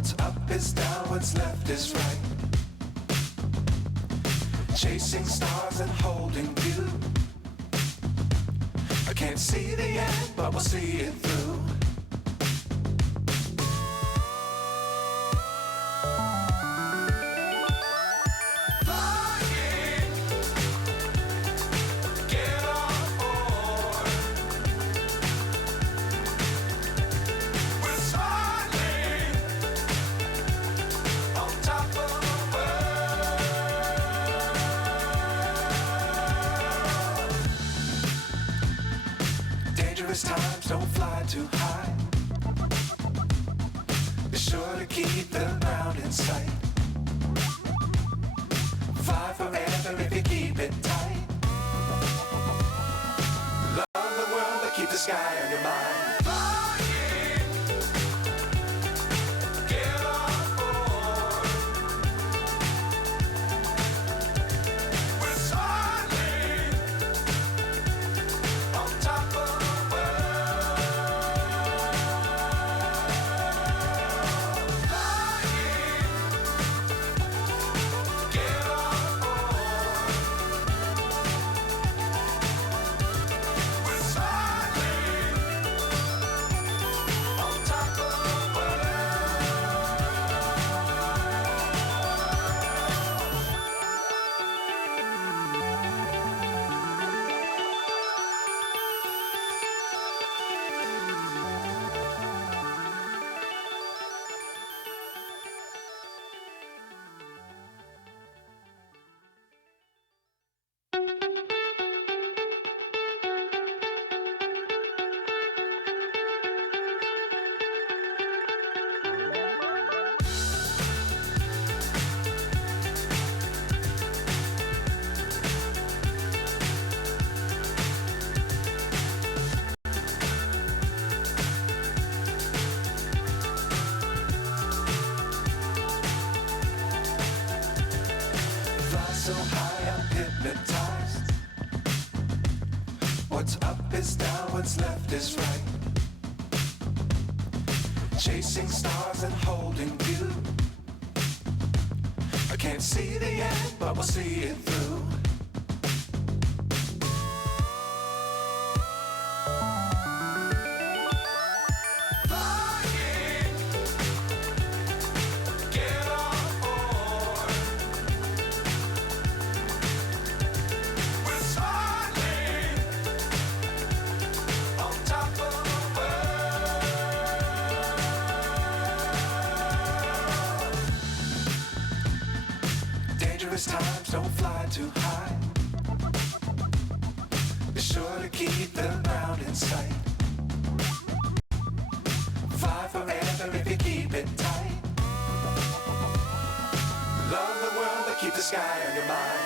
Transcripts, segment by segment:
What's up is down, what's left is right. Chasing stars and holding you. I can't see the end, but we'll see it through. Times don't fly too high. Be sure to keep the ground in sight. Fly forever if you keep it tight. Love the world but keep the sky on your mind. So high I'm hypnotized. What's up is down, what's left is right. Chasing stars and holding you. I can't see the end, but we'll see it through. Times don't fly too high. Be sure to keep the ground in sight. Fly forever if you keep it tight. Love the world but keep the sky on your mind.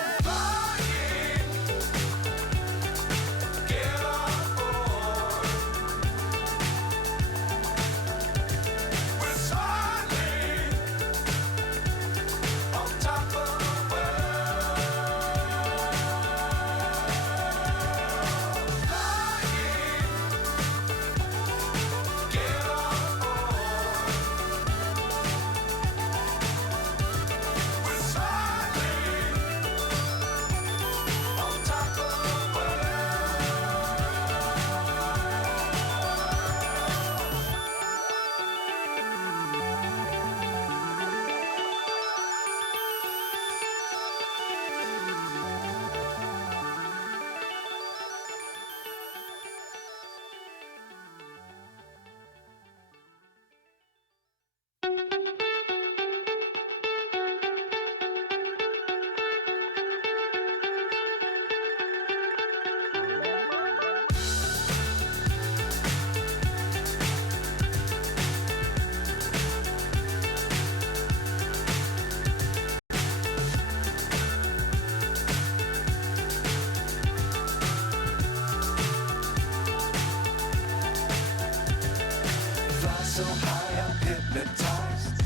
So high I'm hypnotized.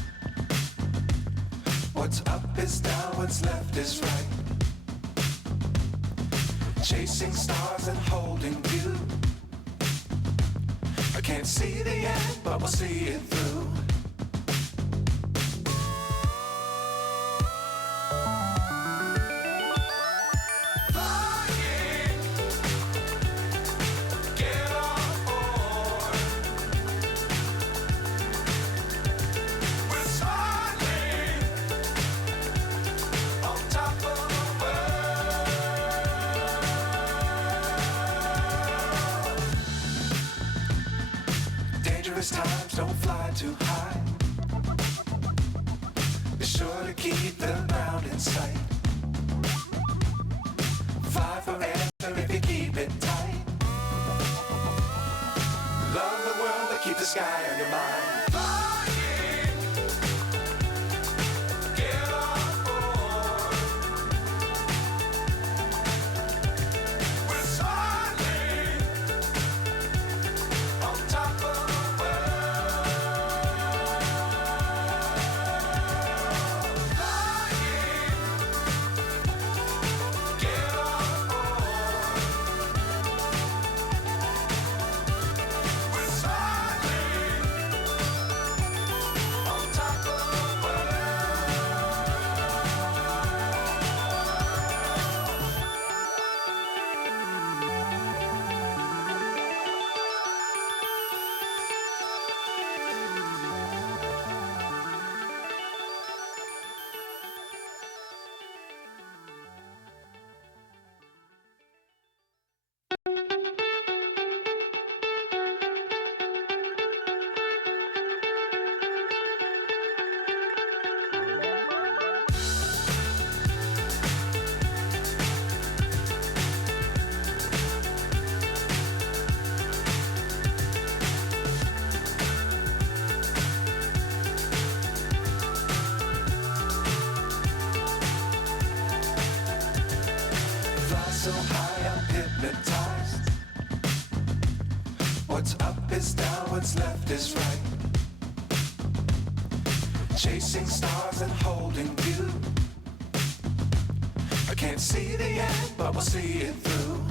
What's up is down, what's left is right. Chasing stars and holding you. I can't see the end, but we'll see it through. don't fly too high. Be sure to keep the ground in sight. Fly forever if you keep it tight. Love the world, but keep the sky on your mind. Flying, get on board. We're soaring on top of the world. Flying, get on board. We're soaring on top of the fly so high, I'm hypnotized. What's up is down, what's left is right. Chasing stars and holding you. I can't see the end, but we'll see it through.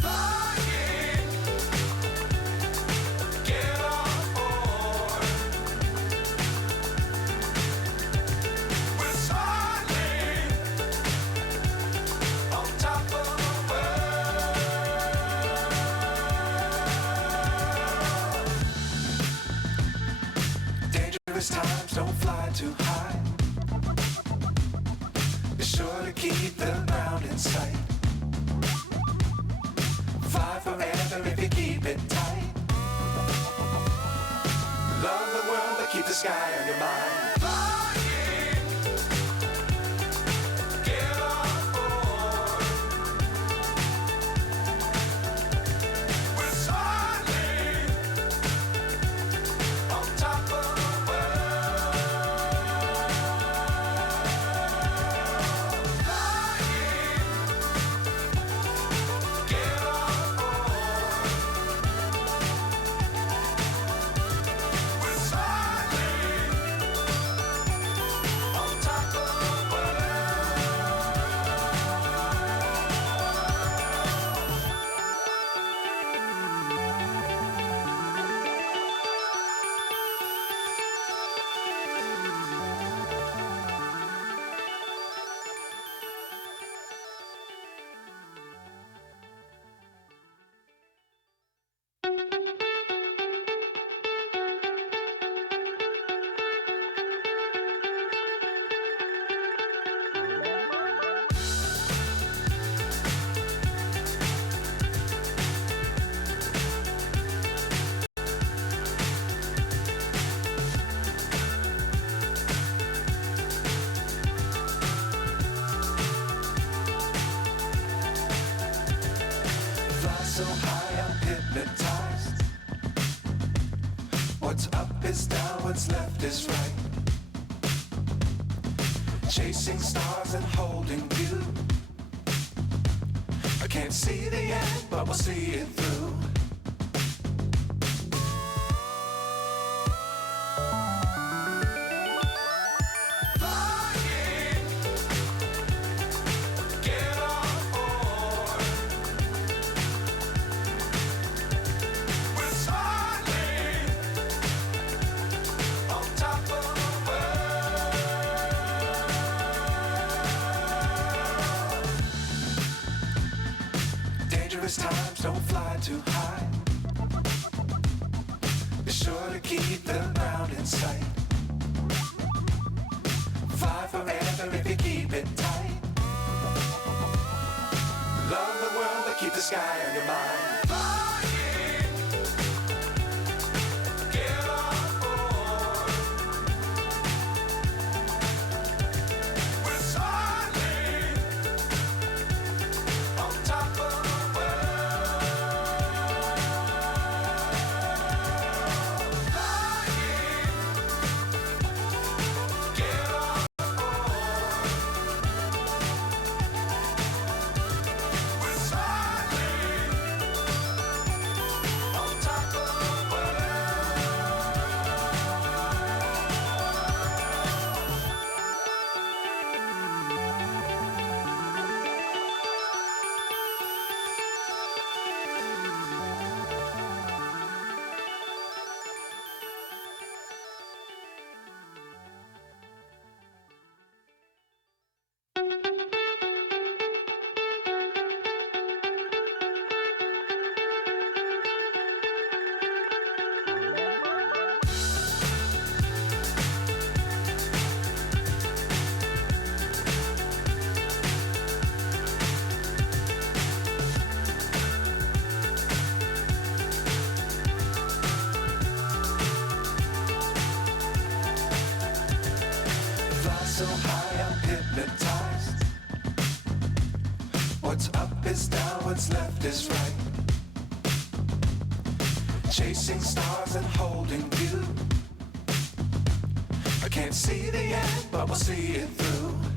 Flying, get on board. We're soaring on top of the world. Dangerous times, don't fly too high. Be sure to keep the ground in sight. Fly forever if you keep it tight. Love the world, but keep the sky on your mind. Flying, get on board. We're soaring on top of the world. Flying, get on board. We're soaring on top of the fly so high, I'm hypnotized. What's up is down, what's left is right. Chasing stars and holding you. I can't see the end, but we'll see it through. Flying, get on board. We're soaring on top of the world. Dangerous times, don't fly too high. Be sure to keep the ground in sight. Fly forever if you keep it tight. Love to keep the sky on your mind. Flying, get on board. We're soaring on top of the world. Flying, get on board. We're soaring on top of the world. Fly so high, I'm hypnotized. What's up is down, what's left is right. Chasing stars and holding you. I can't see the end, but we'll see it through.